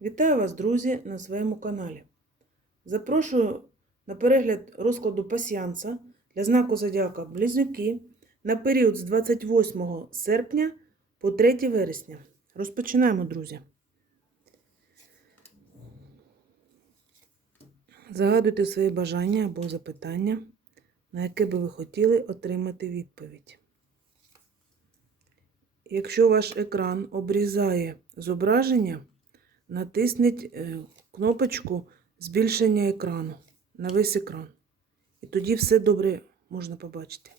Вітаю вас, друзі, на своєму каналі. Запрошую на перегляд розкладу пасіанса для знаку Зодіака Близнюки на період з 28 серпня по 3 вересня. Розпочинаємо, друзі. Загадуйте свої бажання або запитання, на яке би ви хотіли отримати відповідь. Якщо ваш екран обрізає зображення, натисніть е, кнопочку збільшення екрану на весь екран. І тоді все добре можна побачити.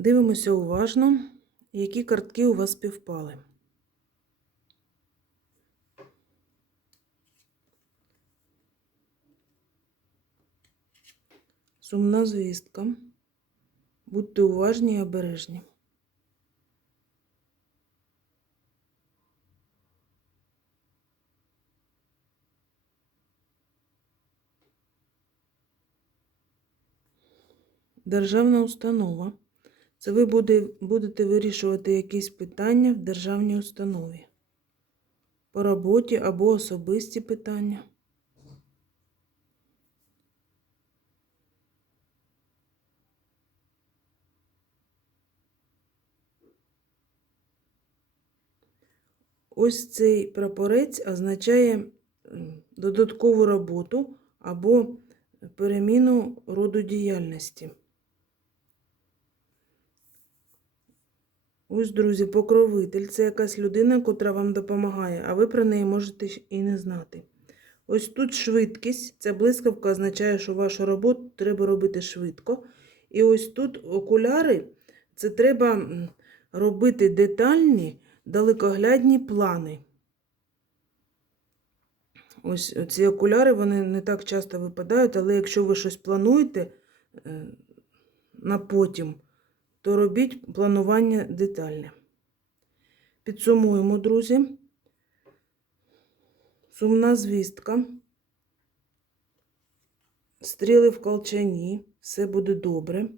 Дивимося уважно, які картки у вас співпали. Сумна звістка. Будьте уважні і обережні. Державна установа. Це ви буде, будете вирішувати якісь питання в державній установі. По роботі або особисті питання. Ось цей прапорець означає додаткову роботу або переміну роду діяльності. Ось, друзі, покровитель це якась людина, котра вам допомагає, а ви про неї можете і не знати. Ось тут швидкість, ця блискавка означає, що вашу роботу треба робити швидко. І ось тут окуляри це треба робити детальні, далекоглядні плани. Ось ці окуляри вони не так часто випадають, але якщо ви щось плануєте е, на потім, то робіть планування детальне. Підсумуємо, друзі. Сумна звістка. Стріли в колчані, все буде добре.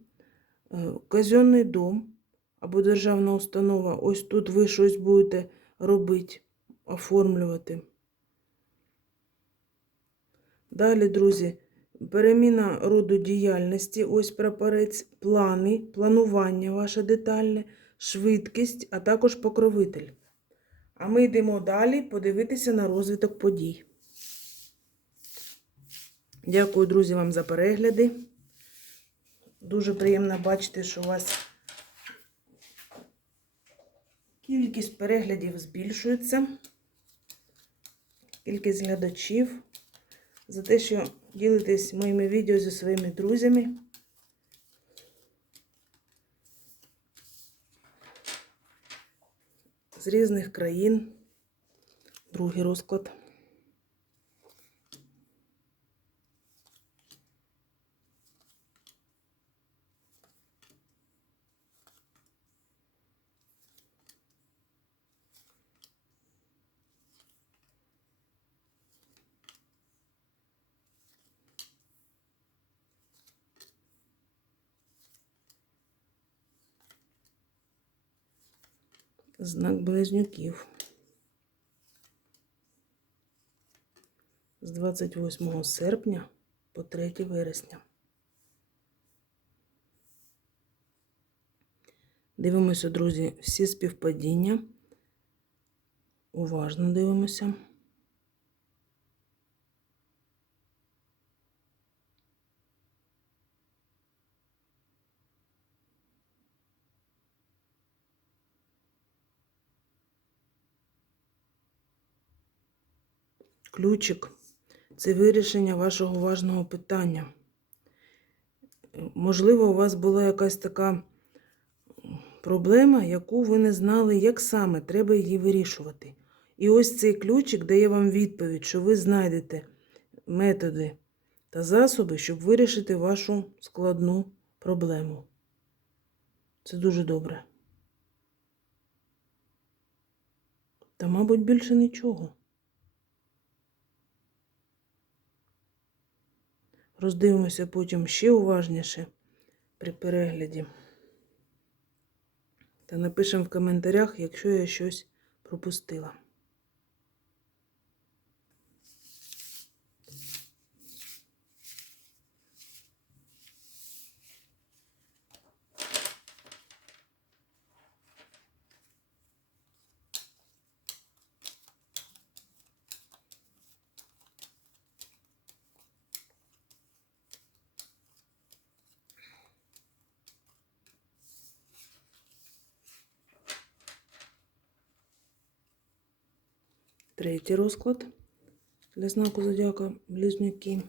Е, казенний дом або державна установа. Ось тут ви щось будете робити, оформлювати. Далі, друзі, переміна роду діяльності, ось прапорець, плани, планування ваше детальне, швидкість, а також покровитель. А ми йдемо далі подивитися на розвиток подій. Дякую, друзі, вам за перегляди. Дуже приємно бачити, що у вас кількість переглядів збільшується, кількість глядачів за те, що ділитесь моїми відео зі своїми друзями. З різних країн. Другий розклад. Знак близнюків. З 28 серпня по 3 вересня. Дивимося, друзі, всі співпадіння. Уважно дивимося. Ключик це вирішення вашого важного питання. Можливо, у вас була якась така проблема, яку ви не знали, як саме треба її вирішувати. І ось цей ключик дає вам відповідь, що ви знайдете методи та засоби, щоб вирішити вашу складну проблему. Це дуже добре. Та, мабуть, більше нічого. Роздивимося потім ще уважніше при перегляді. Та напишемо в коментарях, якщо я щось пропустила. Третій розклад для знаку зодіака Близнюки.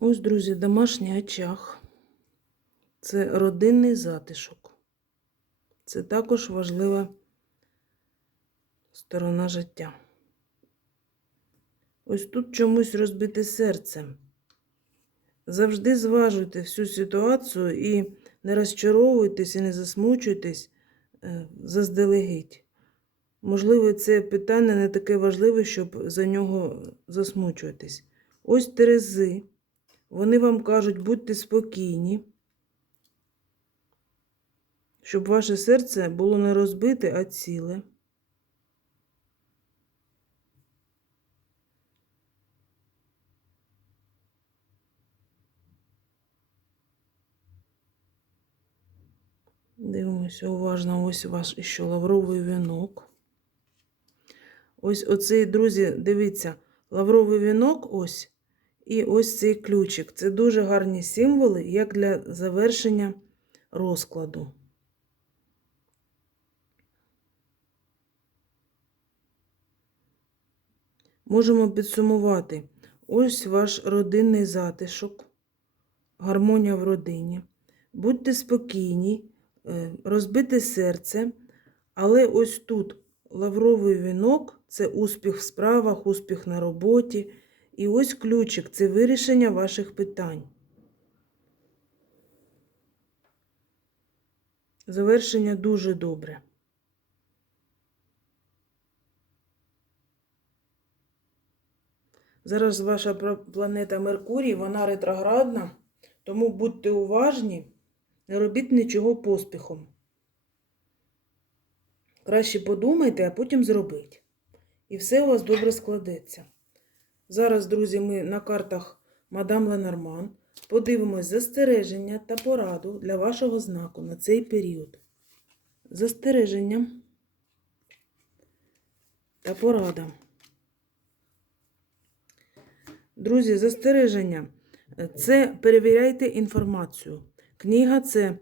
Ось, друзі, домашній очаг. Це родинний затишок. Це також важлива сторона життя. Ось тут чомусь розбите серце. Завжди зважуйте всю ситуацію і не розчаровуйтесь і не засмучуйтесь е, заздалегідь. Можливо, це питання не таке важливе, щоб за нього засмучуватись. Ось терези. Вони вам кажуть, будьте спокійні, щоб ваше серце було не розбите, а ціле. Дивимося уважно, ось ваш ще лавровий вінок. Ось оцей, друзі, дивіться, лавровий вінок ось. І ось цей ключик. Це дуже гарні символи, як для завершення розкладу. Можемо підсумувати. Ось ваш родинний затишок, гармонія в родині. Будьте спокійні, е, розбите серце, але ось тут лавровий вінок це успіх в справах, успіх на роботі. І ось ключик це вирішення ваших питань. Завершення дуже добре. Зараз ваша планета Меркурій, вона ретроградна, тому будьте уважні, не робіть нічого поспіхом. Краще подумайте, а потім зробіть. І все у вас добре складеться. Зараз, друзі, ми на картах Мадам Ленорман подивимось застереження та пораду для вашого знаку на цей період. Застереження та порада. Друзі, застереження. Це перевіряйте інформацію. Книга це е,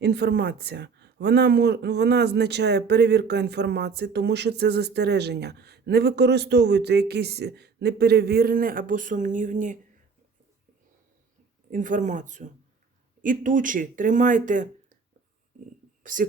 інформація. Вона вона означає перевірка інформації, тому що це застереження. Не використовуйте якісь неперевірені або сумнівні інформацію. І тучі тримайте всі